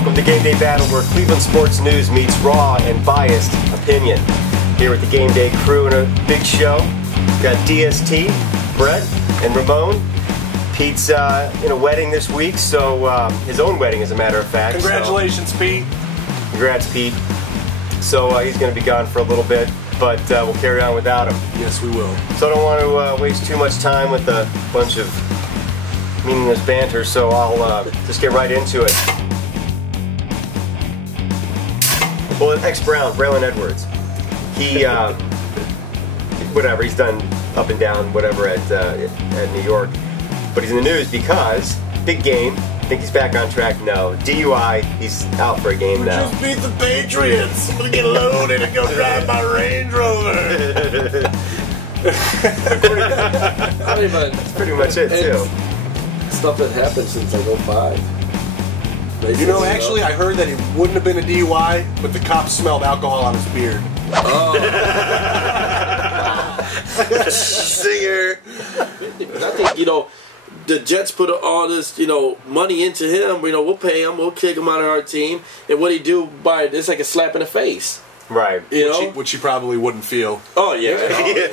Welcome to Game Day Battle, where Cleveland sports news meets raw and biased opinion. Here with the Game Day crew and a big show. We've got DST, Brett, and Ramon. Pete's in a wedding this week, so his own wedding, as a matter of fact. Congratulations, Pete. Congrats, Pete. So he's going to be gone for a little bit, but we'll carry on without him. Yes, we will. So I don't want to waste too much time with a bunch of meaningless banter, so I'll just get right into it. Well, ex-Brown, BRAYLON EDWRDS. He, whatever, he's done up and down, whatever, at New York. But he's in the news because, big game, think he's back on track? No. DUI, he's out for a game now. We just beat the Patriots. I'm going to get loaded and go drive my Range Rover. That's pretty much it, too. Stuff that happened since like 05. You know, actually, I heard that it wouldn't have been a DUI, but the cops smelled alcohol on his beard. Oh. Singer. I think, you know, the Jets put all this, you know, money into him. You know, we'll pay him, we'll kick him out of our team, and what he do by it's like a slap in the face. Right. You know? Which he probably wouldn't feel. Oh yeah.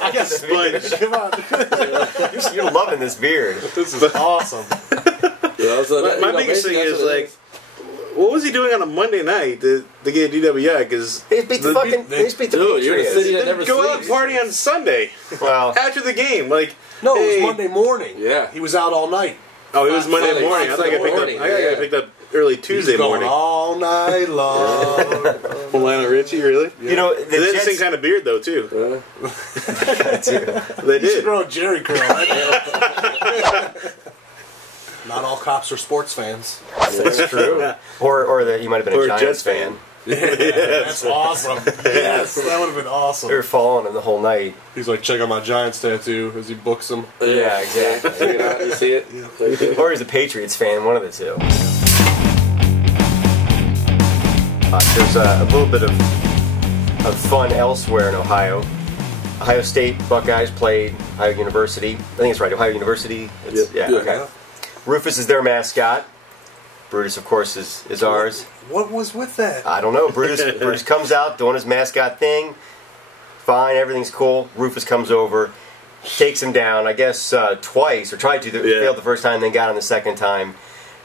I got sponge. Come on. You're loving this beard. This is awesome. Yeah, so that, my biggest thing is like, what was he doing on a Monday night to get DWI? Because they beat the dude, you're in a city that never go out and sleeps. party on Sunday. Well, after the game, like No, hey. it was Monday morning. Yeah. He was out all night. Oh, it was Monday Friday, morning. I thought I got picked up early Tuesday He's going morning. all night long. Lionel Richie, really? you know, the They had the Jets, same kind of beard though too. They You should did. grow a Jerry curl. Right? Not all cops are sports fans. That's true. Or that you might have been Or a a Giants Jets fan. That's awesome. Yes, that would have been awesome. They were following him the whole night. He's like, check out my Giants tattoo as he books them. Yeah, exactly. You see it? Or he's a Patriots fan, one of the two. There's a little bit of fun elsewhere in Ohio. Ohio State Buckeyes played Ohio University. I think it's right, Ohio University. Yeah, okay. Rufus is their mascot. Brutus, of course, is ours. What was with that? I don't know. Brutus comes out doing his mascot thing. Fine, everything's cool. Rufus comes over, takes him down, I guess twice, or tried to. Failed the first time, then got him the second time.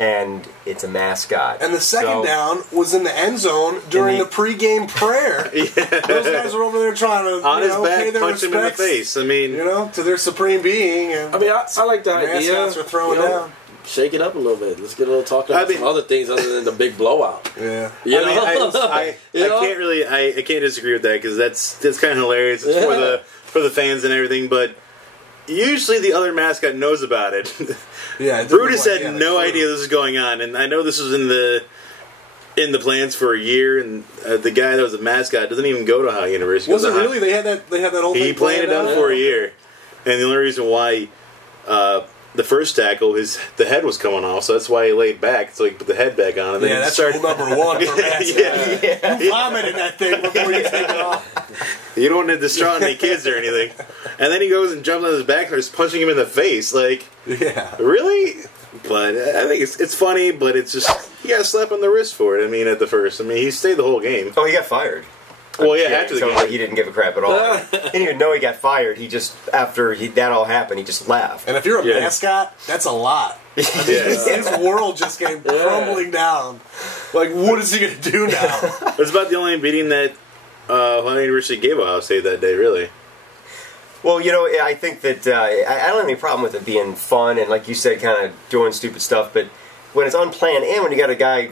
And it's a mascot. And the second down was in the end zone during the pregame prayer. Those guys were over there trying to On his pay back, their punch him in the respects, face. I mean, to their supreme being. And I mean, I like the idea. mascots are throwing down. Shake it up a little bit. Let's get a little talk about some other things other than the big blowout. Yeah. You I know? can't really, I can't disagree with that because that's kind of hilarious. It's for the fans and everything, but usually the other mascot knows about it. Yeah. Brutus had no idea this was going on, and I know this was in the plans for a year. And the guy that was a mascot doesn't even go to Ohio University. Was it really? They had that whole thing. He planned it out for a year, and the only reason why the first tackle, the head was coming off, so that's why he laid back, so he put the head back on. And then that's rule number one for mascot. You vomit in that thing before you take it off. You don't want to destroy any kids or anything. And then he goes and jumps on his back and starts punching him in the face. Like, really? But I think it's funny, but it's just, he got a slap on the wrist for it, I mean, at the first. I mean, he stayed the whole game. Oh, he got fired. Well, yeah, after the game. Like he didn't give a crap at all. He didn't even know he got fired. He just, after that all happened, he just laughed. And if you're a mascot, that's a lot. I mean, his world just came crumbling down. Like, what is he going to do now? It's about the only beating that Ohio University gave Ohio State that day, really. Well, I think that I don't have any problem with it being fun and, like you said, kind of doing stupid stuff. But when it's unplanned and when you got a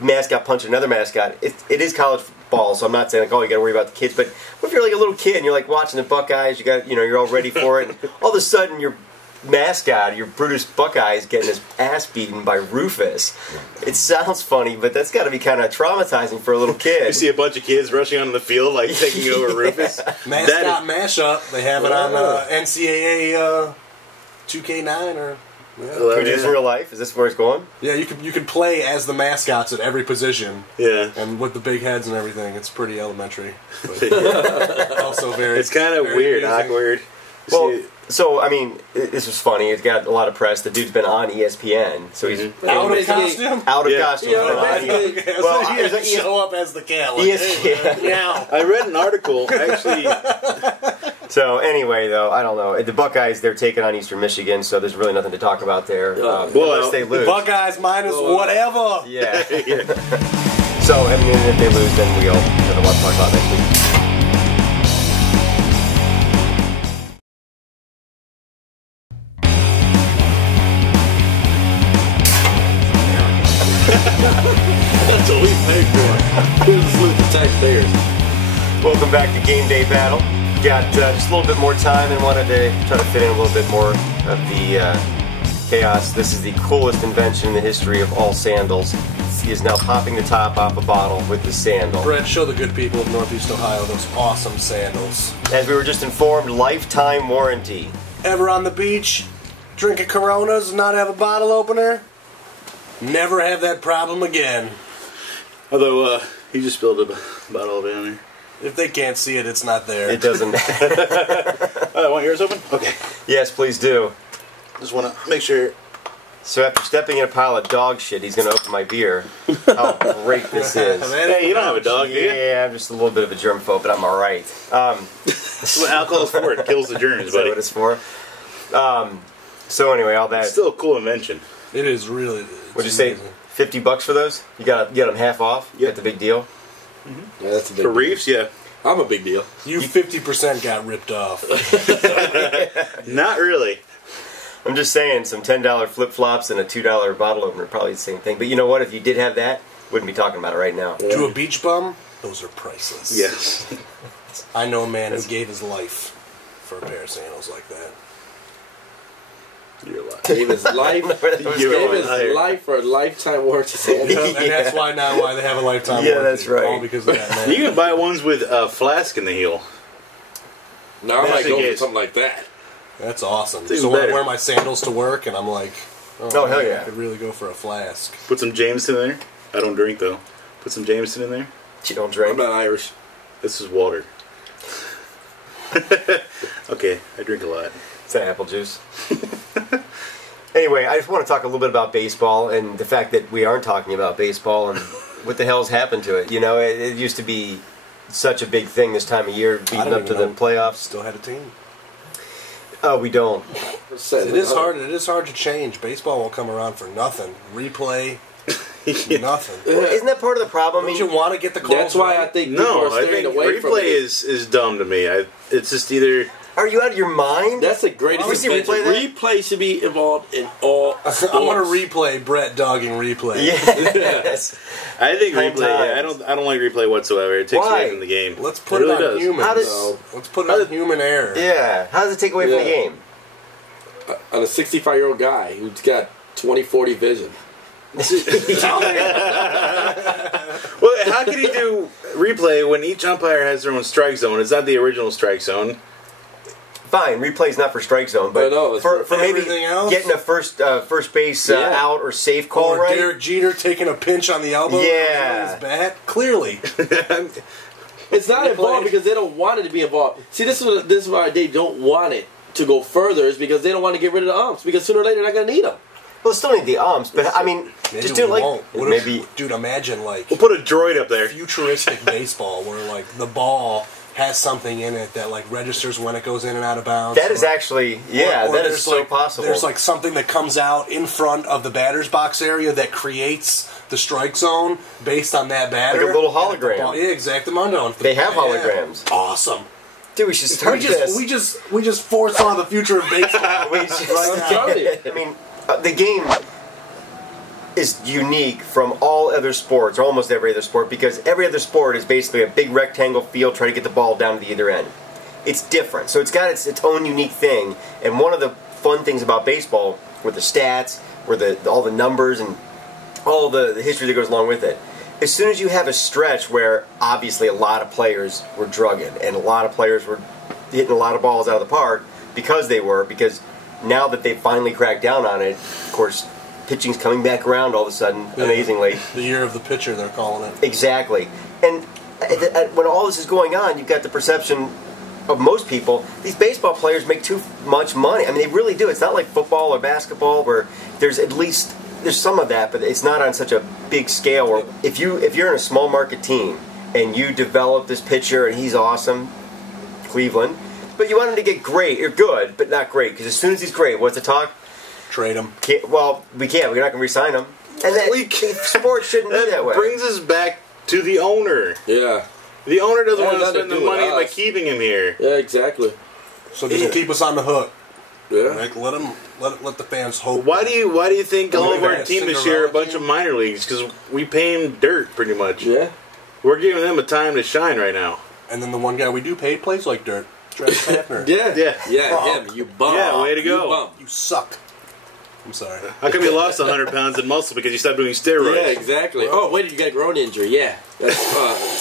mascot punching another mascot, it is college football. So I'm not saying like, oh, you got to worry about the kids. But what if you're like a little kid and you're like watching the Buckeyes? You're all ready for it. And all of a sudden, your mascot, your Brutus Buckeye, is getting his ass beaten by Rufus. It sounds funny, but that's got to be kind of traumatizing for a little kid. You see a bunch of kids rushing onto the field, like taking over Rufus. Mascot mashup. They have it on NCAA 2K9 or. Could you use in real life? Is this where it's going? Yeah, you can play as the mascots at every position. Yeah, and with the big heads and everything, it's pretty elementary. But also very. It's kind of weird, amusing. awkward. Well, so, I mean, this was funny. It's got a lot of press. The dude's been on ESPN, so he's out of costume. Out of costume. Yeah, Well, he has to show up as the cat. Like, yeah. I read an article, actually. So, anyway, though, I don't know. The Buckeyes, they're taking on Eastern Michigan, so there's really nothing to talk about there. Unless they lose. Buckeyes minus whatever. Yeah. So, I mean, if they lose, then we'll have a lot to talk about next week. That's what we paid for. We're just losing taxpayers. Welcome back to Game Day Battle. Got just a little bit more time and wanted to try to fit in a little bit more of the chaos. This is the coolest invention in the history of all sandals. He is now popping the top off a bottle with the sandal. Brett, show the good people of Northeast Ohio those awesome sandals. As we were just informed, lifetime warranty. Ever on the beach, drinking Coronas, not have a bottle opener? Never have that problem again. Although, he just spilled a bottle of it on there. If they can't see it, it's not there. It doesn't matter. Want yours open? Okay. Yes, please do. Just want to make sure. So after stepping in a pile of dog shit, he's going to open my beer. How great this is. Hey, you don't have a dog, do you? Yeah, I'm just a little bit of a germphobe, but I'm alright. That's what alcohol is for. It kills the germs, Is that buddy. what it's for? So anyway, all that. It's still a cool invention. It is really. What'd you say? $50 for those? You got them half off? You got the big deal? Yeah, that's a big For deal. reefs, yeah. I'm a big deal. You 50% got ripped off. Not really. I'm just saying, some $10 flip-flops and a $2 bottle opener, probably the same thing. But you know what? If you did have that, wouldn't be talking about it right now. To a beach bum, those are priceless. Yes. I know a man who gave his life for a pair of sandals like that. You're alive. Gave his life. Gave his life for a lifetime warranty sandal. And that's why they have a lifetime warranty. Yeah, that's right. All because of that man. You can buy ones with a flask in the heel. No, I might Just in go for case. something like that. That's awesome. It's So when I better. wear my sandals to work, and I'm like, Oh, hell yeah. I could really go for a flask. Put some Jameson in there. I don't drink, though. Put some Jameson in there. You don't I'm drink? not Irish. This is water. Okay, I drink a lot. It's an apple juice. Anyway, I just want to talk a little bit about baseball and the fact that we aren't talking about baseball and what the hell's happened to it. You know, it used to be such a big thing this time of year, leading up to the playoffs. Still had a team. Oh, we don't. It is hard. It is hard to change. Baseball won't come around for nothing. Replay, nothing. Well, isn't that part of the problem? I Don't mean, you want to get the calls? That's why I right? think people No, are I staying think away from replay it. is dumb to me. It's just either... are you out of your mind? That's the greatest We see invention. replay Replay should be involved in all sports. I want to replay Brett dogging replay. Yes. I think Ten replay... times. I don't like replay whatsoever. It takes Why? away from the game. Let's put it, really on does. humans. How does- Let's put it on human error. Yeah. How does it take away from the Yeah. game? On a 65-year-old guy who's got 20/40 vision. Well, how can he do replay when each umpire has their own strike zone? It's not the original strike zone. Fine, replay's not for strike zone, but I know, it's for for maybe everything else? getting a first base Yeah. out or safe call Or right. Derek Jeter taking a pinch on the elbow. Yeah. On his bat. Clearly. It's not Replay. involved because they don't want it to be involved. See, this is why they don't want it to go further, is because they don't want to get rid of the umps, because sooner or later they're not going to need them. Well, still need the umps, but I mean, Maybe just do it we like won't. What if- maybe. dude, imagine like We'll put a droid up there. futuristic baseball where like the ball has something in it that like registers when it goes in and out of bounds. That is actually, yeah, Or that there's is so like, possible. There's like something that comes out in front of the batter's box area that creates the strike zone based on that batter. Like a little hologram. Yeah, exactamundo. If the- They have yeah. holograms. Awesome. Dude, we should start this. We just foresaw the future of baseball. We just- Right now. Tell you. I mean, the game is unique from all other sports, or almost every other sport, because every other sport is basically a big rectangle field trying to get the ball down to the other end. It's different, so it's got its own unique thing. And one of the fun things about baseball were the stats, were all the numbers, and all the history that goes along with it. As soon as you have a stretch where obviously a lot of players were drugging and a lot of players were hitting a lot of balls out of the park because now that they've finally cracked down on it, of course, pitching's coming back around all of a sudden, amazingly. The year of the pitcher, they're calling it. Exactly. And when all this is going on, you've got the perception of most people, these baseball players make too much money. I mean, they really do. It's not like football or basketball where there's some of that, but it's not on such a big scale. Where if you're in a small market team and you develop this pitcher and he's awesome, Cleveland, but you want him to get great or good, but not great, because as soon as he's great, what's the talk? Trade him. Well, we can't. We're not going to re-sign him. And that sport shouldn't be that way. Brings us back to the owner. Yeah. The owner doesn't want to spend the money by keeping him here. Yeah, exactly. So just keep us on the hook. Yeah. Like, let the fans hope. Why do you think all of our team this year are a bunch of minor leagues? Because we pay him dirt, pretty much. Yeah. We're giving them a time to shine right now. And then the one guy we do pay plays like dirt. Travis Hafner. Yeah, him. You bum. Yeah, way to go. You suck. I'm sorry. How come you lost 100 pounds in muscle? Because you stopped doing steroids. Yeah, exactly. Oh, wait, you got a groin injury. Yeah. That's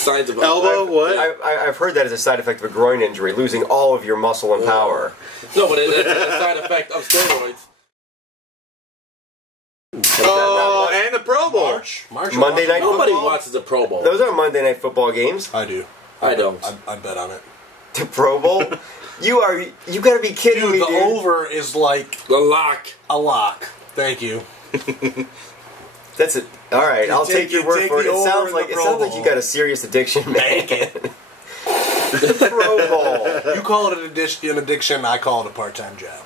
signs of... Elbow? What? I've heard that as a side effect of a groin injury, losing all of your muscle and power. No, but that's a side effect of steroids. Oh, and the Pro Bowl. March Monday Night Football. Nobody watches the Pro Bowl. Those are Monday Night Football games. I do. I don't. I bet on it. The Pro Bowl? You gotta be kidding me, The dude. over is like The lock. a lock. Thank you. That's it. All right, I'll take your word for it. It sounds over like in the Pro you got a serious addiction, man. The Pro Bowl. You call it an addiction, I call it a part-time job.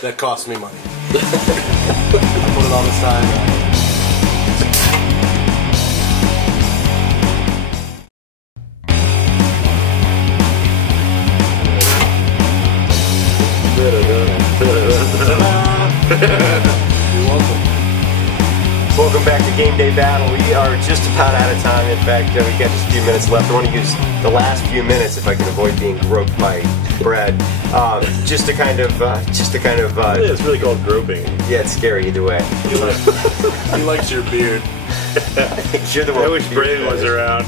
That costs me money. I put it on this time. You're welcome. Welcome back to Game Day Battle. We are just about out of time. In fact, we got just a few minutes left. I want to use the last few minutes, if I can avoid being groped by Brad, just to kind of. It's really called groping. Yeah, it's scary either way. He likes your beard. You're the one. I wish Braylon was around.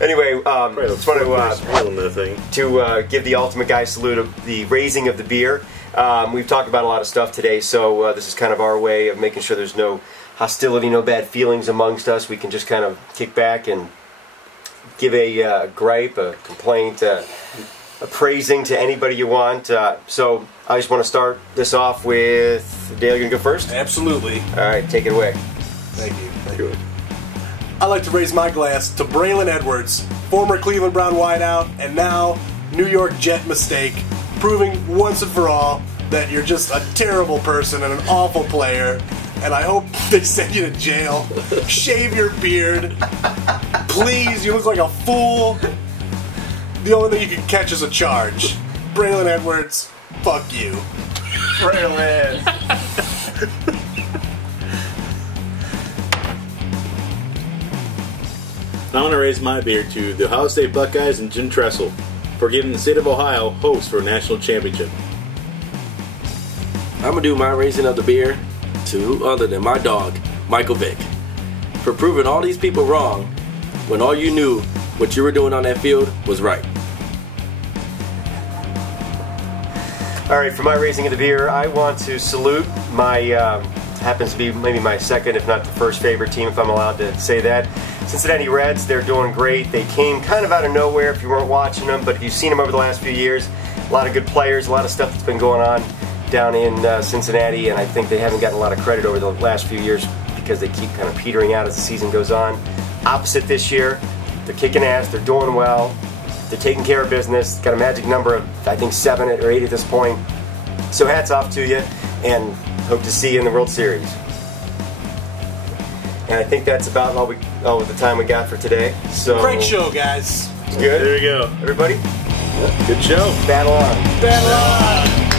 Anyway, just want to give the ultimate guy salute of the raising of the beer. We've talked about a lot of stuff today, so this is kind of our way of making sure there's no hostility, no bad feelings amongst us. We can just kind of kick back and give a gripe, a complaint, a praising to anybody you want. So I just want to start this off with Dale. You gonna go first? Absolutely. All right, take it away. Thank you. Thank you. I'd like to raise my glass to BRAYLON Edwards, former Cleveland Brown wideout, and now New York Jet mistake, proving once and for all that you're just a terrible person and an awful player, and I hope they send you to jail. Shave your beard. Please, you look like a fool. The only thing you can catch is a charge. BRAYLON Edwards, fuck you. BRAYLON. I want to raise my beer to the Ohio State Buckeyes and Jim Tressel for giving the state of Ohio hosts for a national championship. I'm going to do my raising of the beer to who other than my dog, Michael Vick, for proving all these people wrong when all you knew what you were doing on that field was right. All right, for my raising of the beer, I want to salute my, happens to be maybe my second, if not the first favorite team, if I'm allowed to say that. Cincinnati Reds, they're doing great. They came kind of out of nowhere if you weren't watching them, but if you've seen them over the last few years, a lot of good players, a lot of stuff that's been going on down in Cincinnati, and I think they haven't gotten a lot of credit over the last few years because they keep kind of petering out as the season goes on. Opposite this year, they're kicking ass, they're doing well, they're taking care of business, got a magic number of, I think, 7 or 8 at this point. So hats off to you, and hope to see you in the World Series. And I think that's about all the time we got for today. So Great show, guys. Good. There you go. Everybody? Good show. Battle on. Battle on!